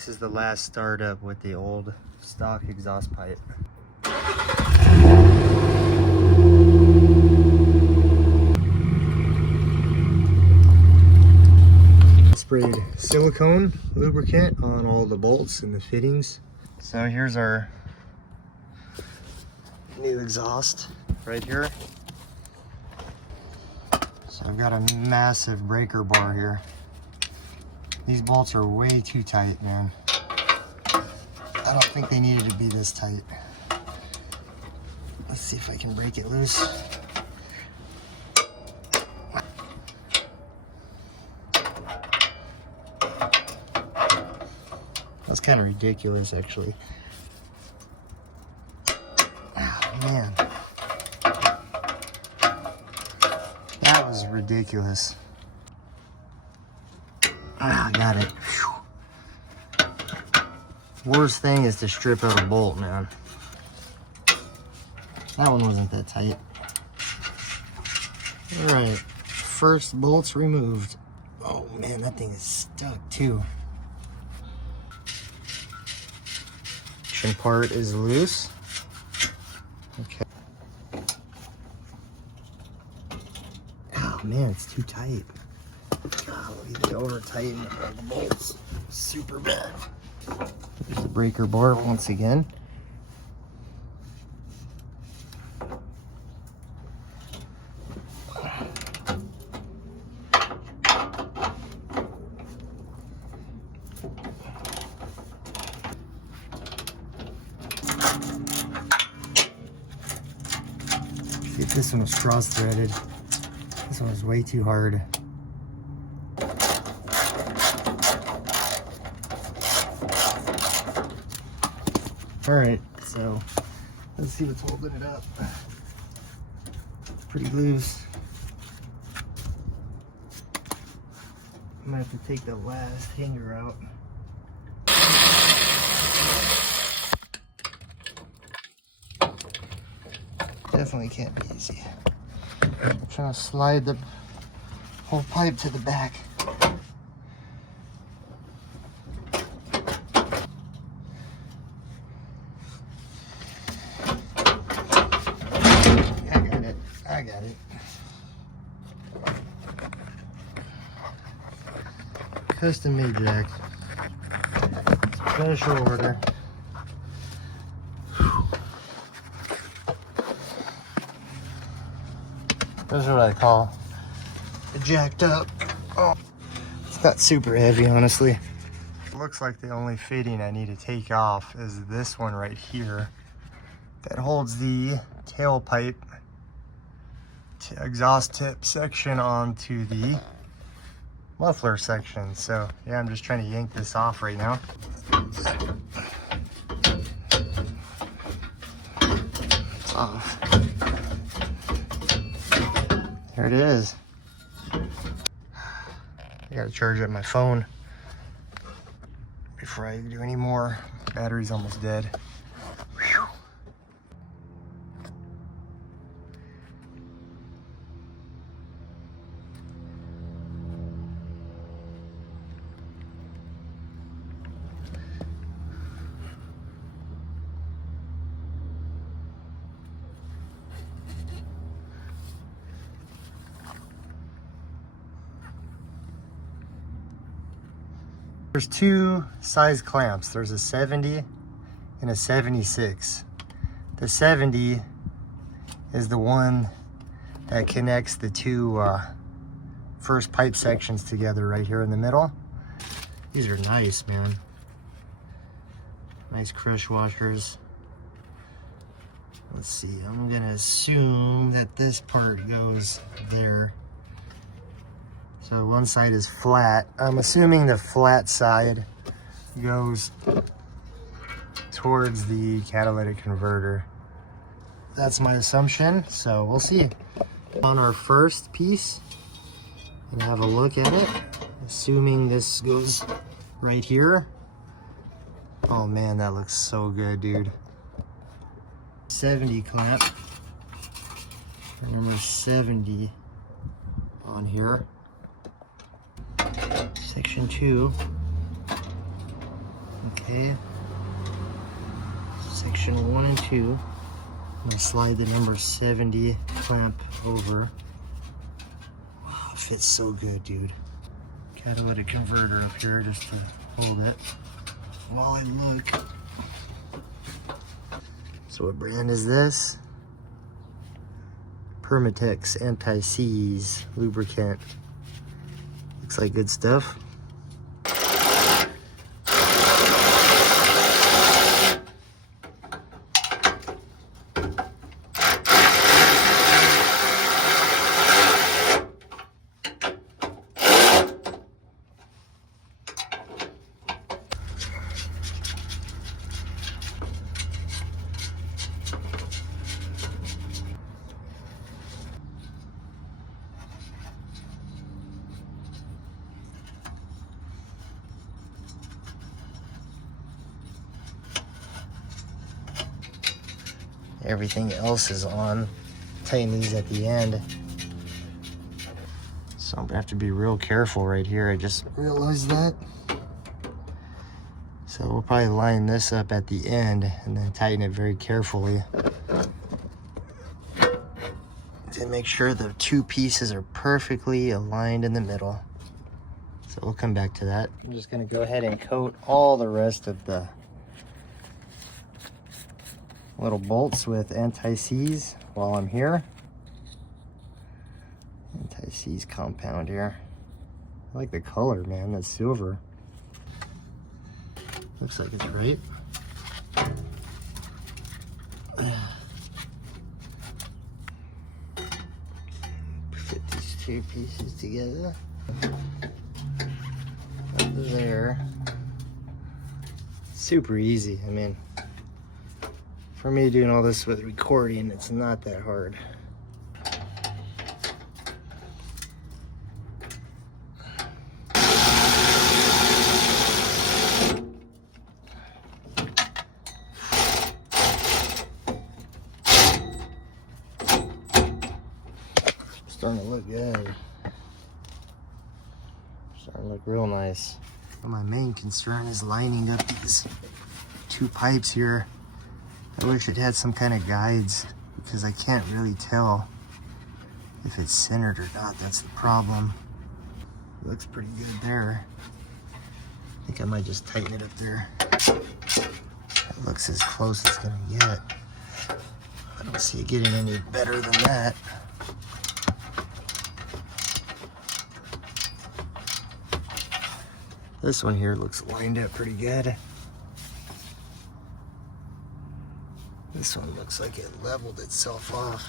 This is the last startup with the old stock exhaust pipe. Sprayed silicone lubricant on all the bolts and the fittings. So here's our new exhaust right here. So I've got a massive breaker bar here. These bolts are way too tight, man. I don't think they needed to be this tight. Let's see if I can break it loose. That's kind of ridiculous, actually. Oh, man. That was ridiculous. Ah, got it. Whew. Worst thing is to strip out a bolt, man. That one wasn't that tight. Alright, first bolt's removed. Oh man, that thing is stuck too. Action part is loose. Okay. Oh man, it's too tight. Golly, they over tighten the bolts super bad. There's the breaker bar once again. See if this one was cross threaded. This one was way too hard. Alright, so let's see what's holding it up. Pretty loose. I'm gonna have to take the last hanger out. Definitely can't be easy. I'm trying to slide the whole pipe to the back. I got it. Custom made jack. Special order. This is what I call a jacked up. Oh, it's not super heavy, honestly. Looks like the only fitting I need to take off is this one right here that holds the tailpipe exhaust tip section onto the muffler section. So yeah, I'm just trying to yank this off right now. It's off. There it is. I gotta charge up my phone before I do any more. Battery's almost dead. Whew. There's two size clamps. There's a 70 and a 76. The 70 is the one that connects the two first pipe sections together right here in the middle. These are nice, man. Nice crush washers. Let's see, I'm gonna assume that this part goes there. So one side is flat. I'm assuming the flat side goes towards the catalytic converter. That's my assumption, so we'll see. On our first piece, and have a look at it. Assuming this goes right here. Oh man, that looks so good, dude. 70 clamp. Number 70 on here. Section 2. Okay. Section 1 and 2. I'm gonna slide the number 70 clamp over. Wow, it fits so good, dude. Catalytic converter up here just to hold it while I look. So what brand is this? Permatex Anti-Seize lubricant. Looks like good stuff. Everything else is on. Tighten these at the end. So I'm gonna have to be real careful right here. I just realized that. So we'll probably line this up at the end and then tighten it very carefully to make sure the two pieces are perfectly aligned in the middle. So we'll come back to that. I'm just gonna go ahead and coat all the rest of the little bolts with anti-seize while I'm here. Anti-seize compound here. I like the color, man, that silver. Looks like it's right. Fit these two pieces together. Up there. Super easy. I mean, for me doing all this with recording, it's not that hard. Starting to look good. Starting to look real nice. Well, my main concern is lining up these two pipes here. I wish it had some kind of guides because I can't really tell if it's centered or not. That's the problem. It looks pretty good there. I think I might just tighten it up there. It looks as close as it's gonna get. I don't see it getting any better than that. This one here looks lined up pretty good. This one looks like it leveled itself off.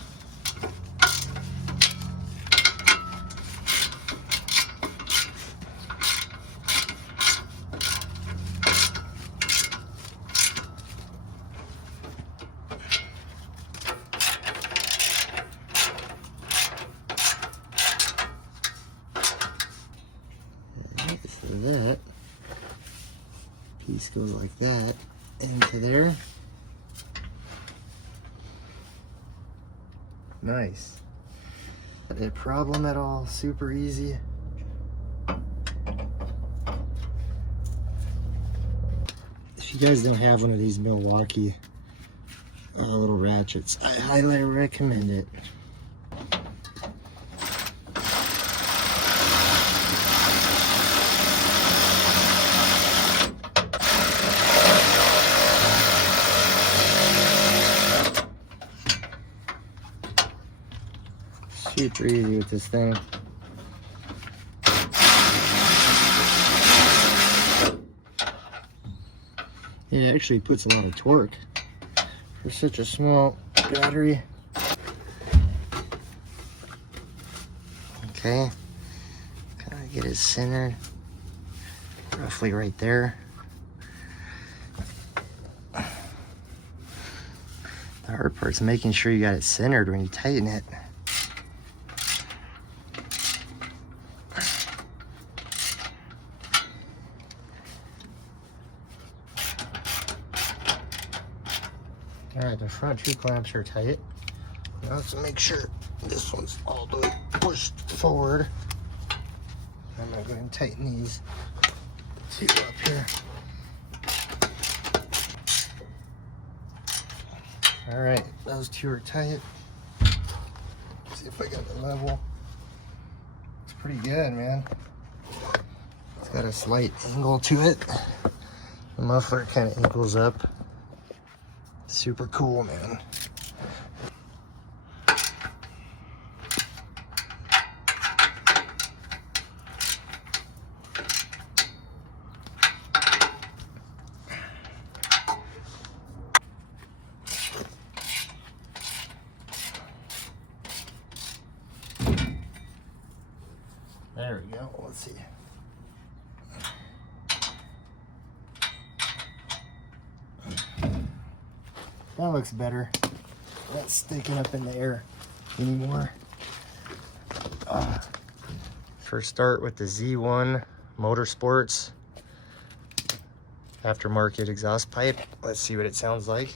So that piece goes like that into there. Nice. Not a problem at all. Super easy. If you guys don't have one of these Milwaukee little ratchets, I highly recommend it. Super easy with this thing. It actually puts a lot of torque for such a small battery. Okay, kind of get it centered, roughly right there. The hard part's making sure you got it centered when you tighten it. Alright, the front two clamps are tight. Now let's make sure this one's all the way pushed forward. I'm gonna go ahead and tighten these two up here. All right, those two are tight. See if I got the level. It's pretty good, man. It's got a slight angle to it. The muffler kind of angles up. Super cool, man. There we go. Let's see. That looks better. Not sticking up in the air anymore. First start with the Z1 Motorsports aftermarket exhaust pipe. Let's see what it sounds like.